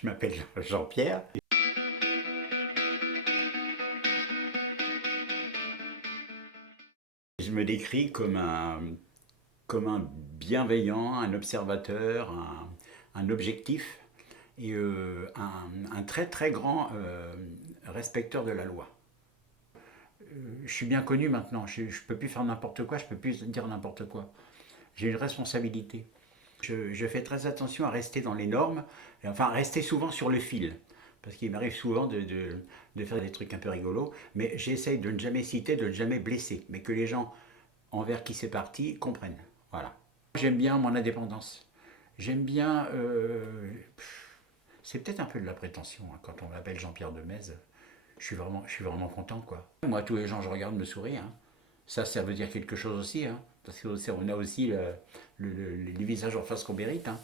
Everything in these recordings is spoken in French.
Je m'appelle Jean-Pierre. Je me décris comme un bienveillant, un observateur, un objectif et un très très grand respecteur de la loi. Je suis bien connu maintenant, je ne peux plus faire n'importe quoi, je ne peux plus dire n'importe quoi. J'ai une responsabilité. Je fais très attention à rester dans les normes, et enfin rester souvent sur le fil. Parce qu'il m'arrive souvent de faire des trucs un peu rigolos, mais j'essaye de ne jamais citer, de ne jamais blesser, mais que les gens envers qui c'est parti comprennent. Voilà. J'aime bien mon indépendance. J'aime bien. C'est peut-être un peu de la prétention hein, quand on m'appelle Jean-Pierre de Metz. Je suis vraiment content quoi. Moi, tous les gens que je regarde me sourient. Hein. Ça veut dire quelque chose aussi. Hein, parce qu'on a aussi les visages en face qu'on mérite. Hein.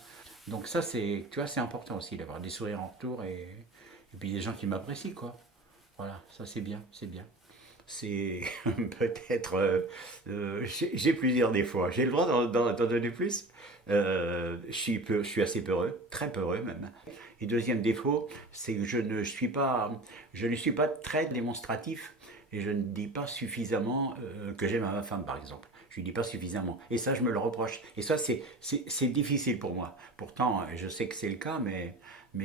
Donc ça, tu vois, c'est important aussi d'avoir des sourires en retour et puis des gens qui m'apprécient quoi. Voilà, ça c'est bien, c'est bien. C'est peut-être. J'ai plusieurs défauts. Hein. J'ai le droit d'en donner plus. Je suis assez peureux, très peureux même. Et deuxième défaut, c'est que je ne suis pas très démonstratif et je ne dis pas suffisamment que j'aime ma femme, par exemple. Je ne dis pas suffisamment. Et ça, je me le reproche. Et ça, c'est difficile pour moi. Pourtant, je sais que c'est le cas, mais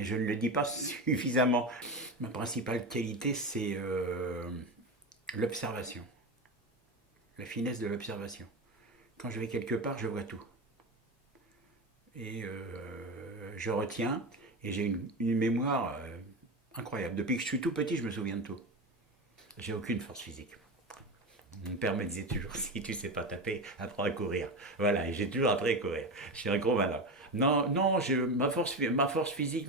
je ne le dis pas suffisamment. Ma principale qualité, c'est l'observation, la finesse de l'observation. Quand je vais quelque part, je vois tout. Et je retiens, et j'ai une mémoire incroyable. Depuis que je suis tout petit, je me souviens de tout. J'ai aucune force physique. Mon père me disait toujours, si tu sais pas taper, apprends à courir. Voilà, et j'ai toujours appris à courir. Je suis un gros malin. Non, non, ma force physique,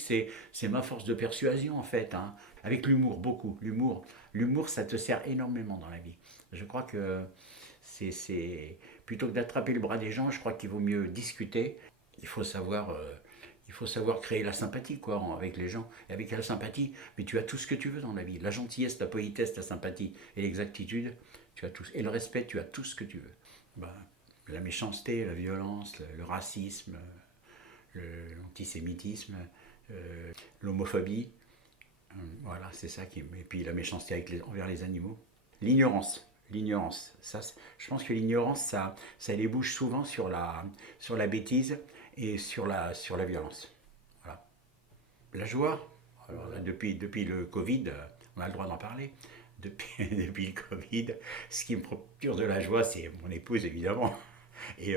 c'est ma force de persuasion en fait. Hein. Avec l'humour, beaucoup. L'humour, ça te sert énormément dans la vie. Je crois que plutôt que d'attraper le bras des gens, je crois qu'il vaut mieux discuter. Il faut savoir, euh, il faut savoir créer la sympathie quoi, avec les gens. Et avec la sympathie, mais tu as tout ce que tu veux dans la vie. La gentillesse, la politesse, la sympathie et l'exactitude, tu as tout. Et le respect, tu as tout ce que tu veux. Ben, la méchanceté, la violence, le racisme, l'antisémitisme, l'homophobie, voilà, c'est ça qui. Et puis la méchanceté envers les animaux. L'ignorance. L'ignorance. Je pense que l'ignorance, ça débouche souvent sur la bêtise et sur la violence. Voilà. La joie, alors là, depuis le Covid, on a le droit d'en parler. Depuis le Covid, ce qui me procure de la joie, c'est mon épouse évidemment. Et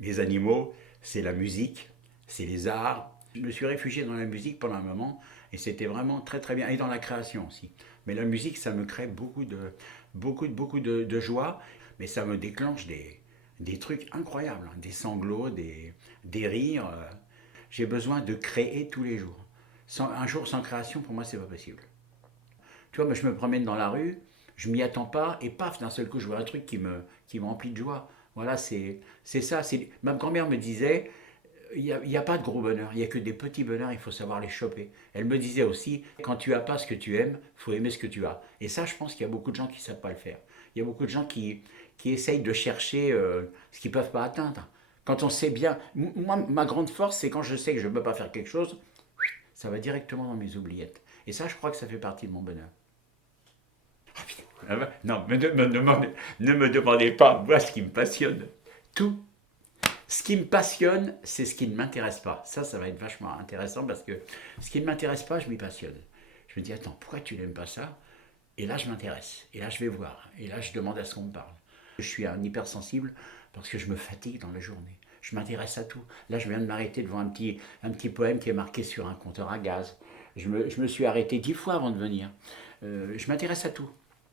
les animaux, c'est la musique, c'est les arts. Je me suis réfugié dans la musique pendant un moment et c'était vraiment très très bien. Et dans la création aussi. Mais la musique, ça me crée beaucoup de joie, mais ça me déclenche des trucs incroyables, hein. Des sanglots, des rires. J'ai besoin de créer tous les jours. Un jour sans création, pour moi, c'est pas possible. Tu vois, moi, je me promène dans la rue, je m'y attends pas, et paf, d'un seul coup, je vois un truc qui me remplit de joie. Voilà, c'est ça. Ma grand-mère me disait, il y a pas de gros bonheur, il n'y a que des petits bonheurs, il faut savoir les choper. Elle me disait aussi, quand tu as pas ce que tu aimes, il faut aimer ce que tu as. Et ça, je pense qu'il y a beaucoup de gens qui ne savent pas le faire. Il y a beaucoup de gens qui essayent de chercher ce qu'ils ne peuvent pas atteindre. Quand on sait bien, moi, ma grande force, c'est quand je sais que je ne peux pas faire quelque chose, ça va directement dans mes oubliettes. Et ça, je crois que ça fait partie de mon bonheur. Ah ben, non, mais ne me demandez pas, moi, ce qui me passionne. Tout. Ce qui me passionne, c'est ce qui ne m'intéresse pas. Ça va être vachement intéressant parce que ce qui ne m'intéresse pas, je m'y passionne. Je me dis, attends, pourquoi tu n'aimes pas ça? Et là, je m'intéresse. Et là, je vais voir. Et là, je demande à ce qu'on me parle. Je suis un hypersensible parce que je me fatigue dans la journée. Je m'intéresse à tout. Là, je viens de m'arrêter devant un petit poème qui est marqué sur un compteur à gaz. Je me suis arrêté 10 fois avant de venir. Je m'intéresse à tout.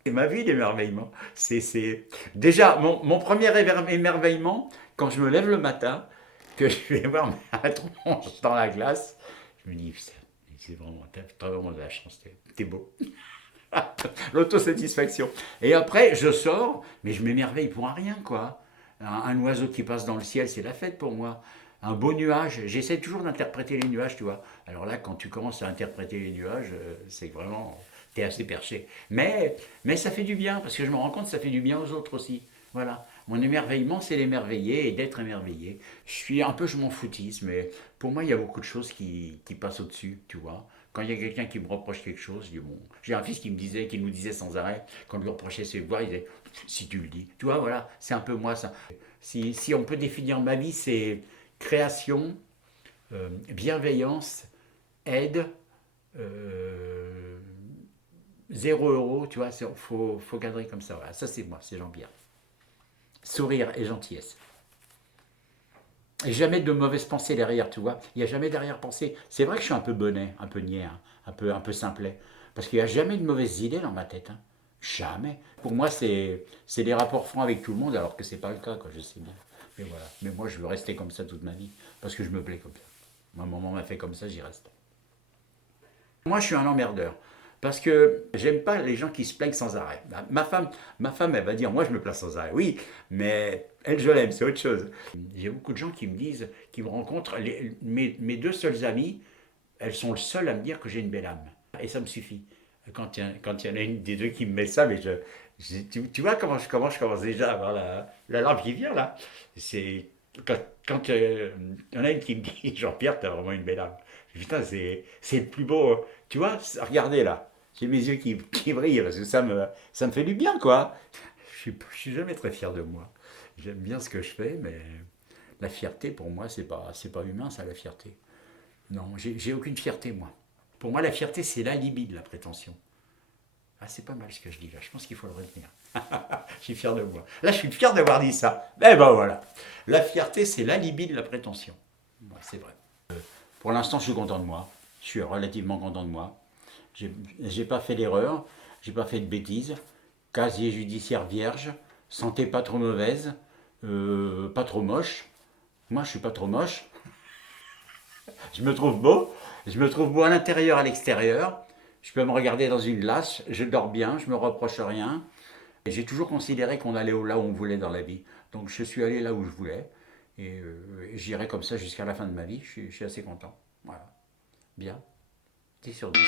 C'est ma vie d'émerveillement. Déjà, mon premier émerveillement, quand je me lève le matin, que je vais voir ma tronche dans la glace, je me dis, t'as vraiment de la chance, t'es beau. L'autosatisfaction. Et après, je sors, mais je m'émerveille pour un rien, quoi. Un oiseau qui passe dans le ciel, c'est la fête pour moi. Un beau nuage, j'essaie toujours d'interpréter les nuages, tu vois. Alors là, quand tu commences à interpréter les nuages, c'est que vraiment, t'es assez perché. Mais ça fait du bien, parce que je me rends compte que ça fait du bien aux autres aussi. Voilà. Mon émerveillement, c'est l'émerveiller et d'être émerveillé. Je m'en foutise, mais pour moi, il y a beaucoup de choses qui passent au-dessus, tu vois. Quand il y a quelqu'un qui me reproche quelque chose, je dis bon. J'ai un fils qui nous disait sans arrêt, quand on lui reprochait ses voix, il disait si tu le dis. Tu vois, voilà, c'est un peu moi ça. Si on peut définir ma vie, c'est création, bienveillance, aide, euh, 0 €, tu vois, faut cadrer comme ça. Voilà. Ça, c'est moi, c'est Jean-Pierre. Sourire et gentillesse. Et jamais de mauvaises pensées derrière, tu vois. Il n'y a jamais derrière-pensée. C'est vrai que je suis un peu bonnet, un peu niais, hein, un peu simplet. Parce qu'il n'y a jamais de mauvaises idées dans ma tête. Hein. Jamais. Pour moi, c'est des rapports francs avec tout le monde, alors que c'est pas le cas, quoi, je sais bien. Mais voilà. Mais moi, je veux rester comme ça toute ma vie. Parce que je me plais comme ça. Ma maman m'a fait comme ça, j'y reste. Moi, je suis un emmerdeur. Parce que j'aime pas les gens qui se plaignent sans arrêt. Ma femme, elle va dire, moi je me plains sans arrêt. Oui, mais elle, je l'aime, c'est autre chose. J'ai beaucoup de gens qui me disent, qui me rencontrent, mes deux seules amies, elles sont le seul à me dire que j'ai une belle âme. Et ça me suffit. Quand il y en a une des deux qui me met ça, mais tu vois comment je commence déjà à avoir la larme qui vient là. C'est quand il y en a une qui me dit Jean-Pierre, t'as vraiment une belle âme. Putain, c'est le plus beau. Tu vois, regardez là. J'ai mes yeux qui brillent parce que ça me fait du bien quoi. Je suis jamais très fier de moi. J'aime bien ce que je fais, mais la fierté pour moi, c'est pas humain ça, la fierté. Non, j'ai aucune fierté moi. Pour moi, la fierté, c'est l'alibi de la prétention. Ah, c'est pas mal ce que je dis là, je pense qu'il faut le retenir. Je suis fier de moi. Là, je suis fier d'avoir dit ça. Eh ben voilà. La fierté, c'est l'alibi de la prétention. Ouais, c'est vrai. Pour l'instant, je suis content de moi. Je suis relativement content de moi. J'ai pas fait d'erreur, j'ai pas fait de bêtises. Casier judiciaire vierge, santé pas trop mauvaise, pas trop moche. Moi, je suis pas trop moche. Je me trouve beau. Je me trouve beau à l'intérieur, à l'extérieur. Je peux me regarder dans une glace. Je dors bien. Je me reproche rien. Et j'ai toujours considéré qu'on allait là où on voulait dans la vie. Donc je suis allé là où je voulais. Et j'irai comme ça jusqu'à la fin de ma vie. Je suis assez content. Voilà. Bien. 10 sur 10.